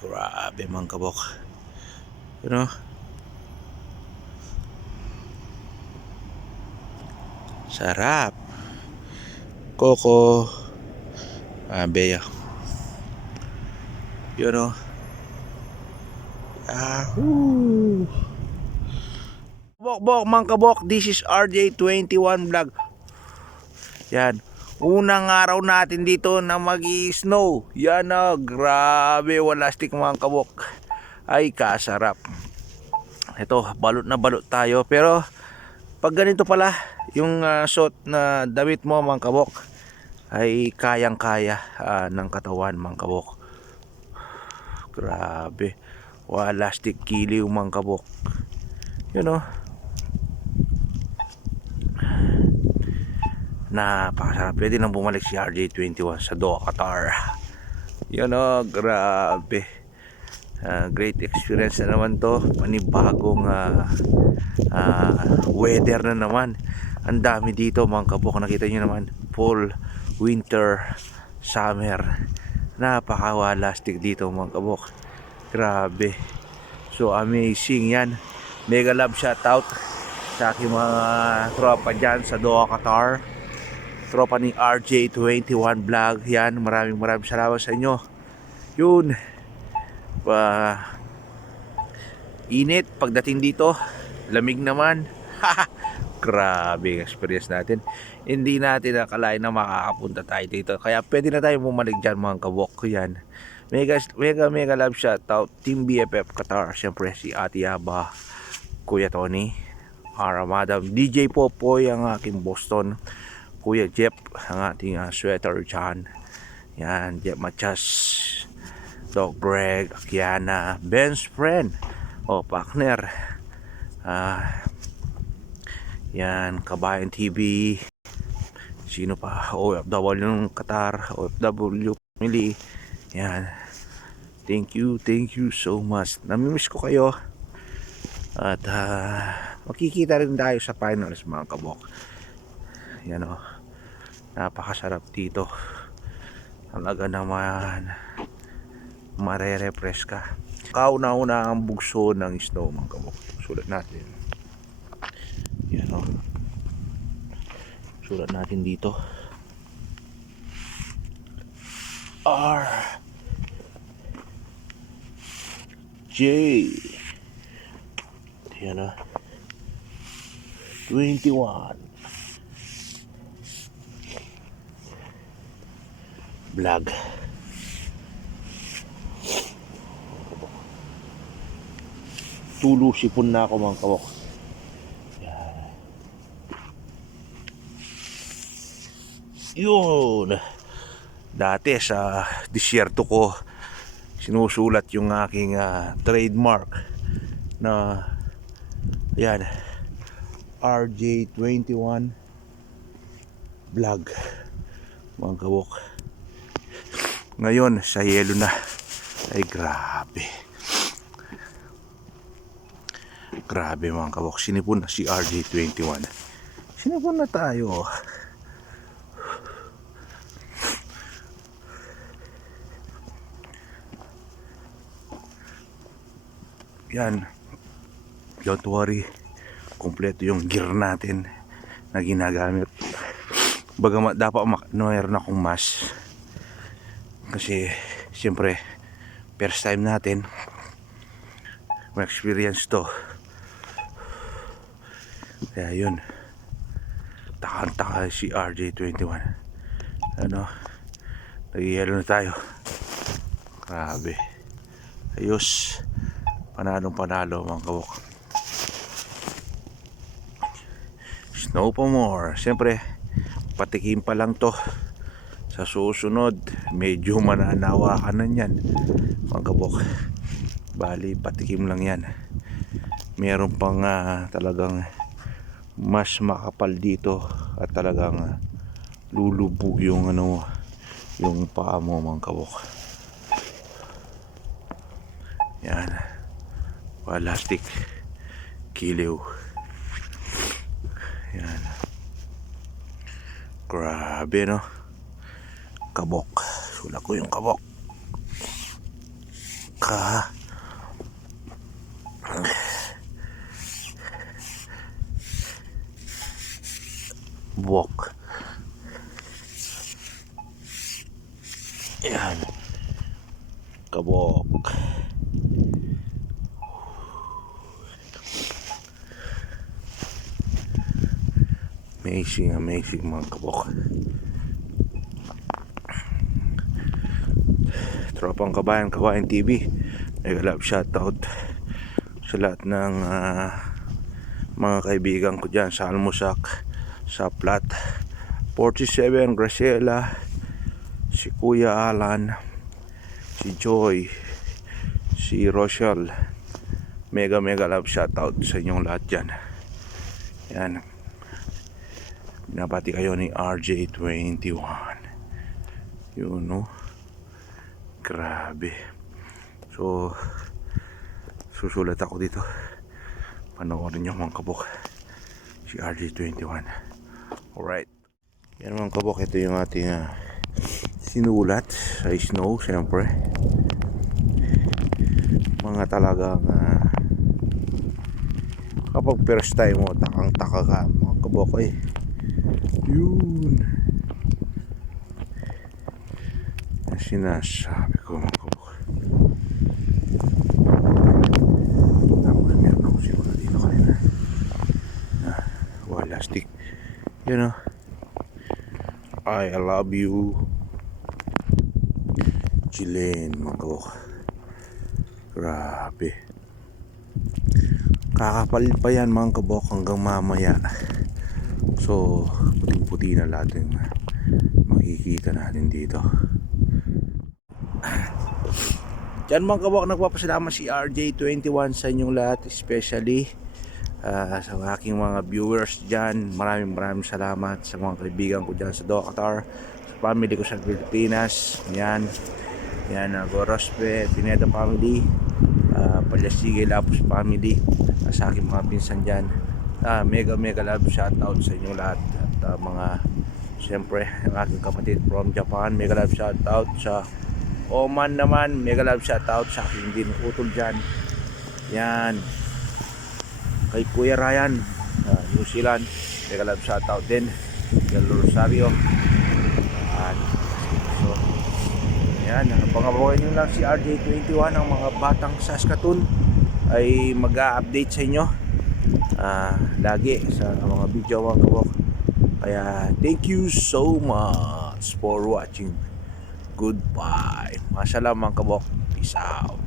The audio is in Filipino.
Grabe mga kabok. You know? Sarap. Coco. Beya. You know? Ahoo. Bok mga kabok, this is RJ21 vlog. Yan. Unang araw natin dito na mag-i-snow. Yan o, grabe, wala stick mga kabok. Ay, kasarap. Ito, balot na balot tayo. Pero, pag ganito pala, yung suot na damit mo mga kabok, ay kayang-kaya ng katawan mga kabok. Grabe. Wala stick kiliw mga kabok. You know? Napakasarap. Pwede nang bumalik si RJ21 sa Doha, Qatar. Yun o, grabe. Great experience na naman to. Panibagong weather na naman. Ang dami dito mga kabok. Nakita nyo naman, fall, winter, summer. Napakawalastik dito mga kabok. Grabe. So amazing yan. Mega love shoutout sa aking mga tropa dyan sa Doha, Qatar. Tropa ni RJ21 vlog. Yan, maraming salamat sa inyo. Yun, init pagdating dito, lamig naman. Grabe experience natin. Hindi natin nakalain na makakapunta tayo dito, kaya pwede na tayo bumalik dyan mga kabok. Yan, mega love shoutout Team BFF Qatar. Siyempre si Ate Yaba, Kuya Tony, Madam DJ Popoy, ang aking Boston, Kuya Jeff, ang ating sweater dyan. Yan, Jeff Machas, Doc Greg, Kiana, Ben's friend, partner. Yan, Kabayan TV. Sino pa? OFW ng Qatar, OFW family. Yan. Thank you so much. Namimiss ko kayo. At makikita rin tayo sa finals mga kabok. Yan o. Napakasarap dito. Talaga naman marerefresh ka. Kauna-una ang bugso ng snow mga kabok. Sulat natin. Yan o. Sulat natin dito. R J. Yan o. 21 vlog. Tulusipon na ako mga kabok. Yan. Yun. Dati sa disyerto ko sinusulat yung aking trademark na yan, RJ21 vlog mga kabok. Ngayon sa yelo na. Ay grabe. Grabe mga kabok. Sinipon na si RJ21. Sinipon na tayo. Yan. Don't worry. Kompleto yung gear natin na ginagamit. Bagamat dapat meron akong mask. Kasi siyempre first time natin ma-experience to. Kaya yun, takang-taka si RJ21. Ano, nag-yelo na tayo. Grabe. Ayos. Panalong-panalo mga kabok. Snow pa more. Siyempre patikim pa lang to. Sa susunod medyo mananawa ka na yan mga kabok. Bali patikim lang yan. Meron pang talagang mas makapal dito at talagang lulubog yung yung paa mo mga kabok. Yan, plastic kiliw. Yan, grabe no. Kabok, sulat ko yung kabok. Ha. Buwok. Yan. Kabok. Amazing mga kabok. Tropang Kabayan TV. Mega love shoutout sa lahat ng mga kaibigan ko dyan sa Almusak, sa Plat 47, Graciela, si Kuya Alan, si Joy, si Rochelle. Mega love shoutout sa inyong lahat dyan. Yan. Binabati kayo ni RJ21. Yun, no? Grabe. So, susulat ako dito. Panoorin nyo mga kabok. Si RJ21. Alright. Yan mga kabok. Ito yung ating sinulat sa snow. Siyempre. Mga talagang kapag first time mo, takang taka ka mga kabok eh. Yun. Yung sinasabi ko mga kabok. Tapos meron ako sinula dito kanina. Wala stick. You know, I love you, Jillian mga kabok. Grabe. Kakapalit pa yan mga kabok hanggang mamaya. So puting-puti na lahat yung makikita natin dito. Diyan mga kabok, nagpapasalamat si RJ21 sa inyong lahat, especially sa aking mga viewers dyan. Maraming salamat sa mga kaibigan ko dyan sa Docatar, sa family ko sa Pilipinas. Yan Gorospe, Pineda family, Palyasige, Lapus family, sa aking mga pinsan dyan. Mega love shoutout sa inyong lahat. At mga siyempre ang aking kapatid from Japan, mega love shoutout. Sa Oman naman, mega love shoutout sa aking din utol dyan. Yan. Kay Kuya Ryan, New Zealand, mega love shoutout din. Kay Rosario. So, yan. Pangabawain nyo lang si RJ21. Ang mga batang Saskatoon ay mag-a-update sa inyo lagi sa mga video mga kabok. Kaya thank you so much for watching. Goodbye. Masalamat kabok. Peace out.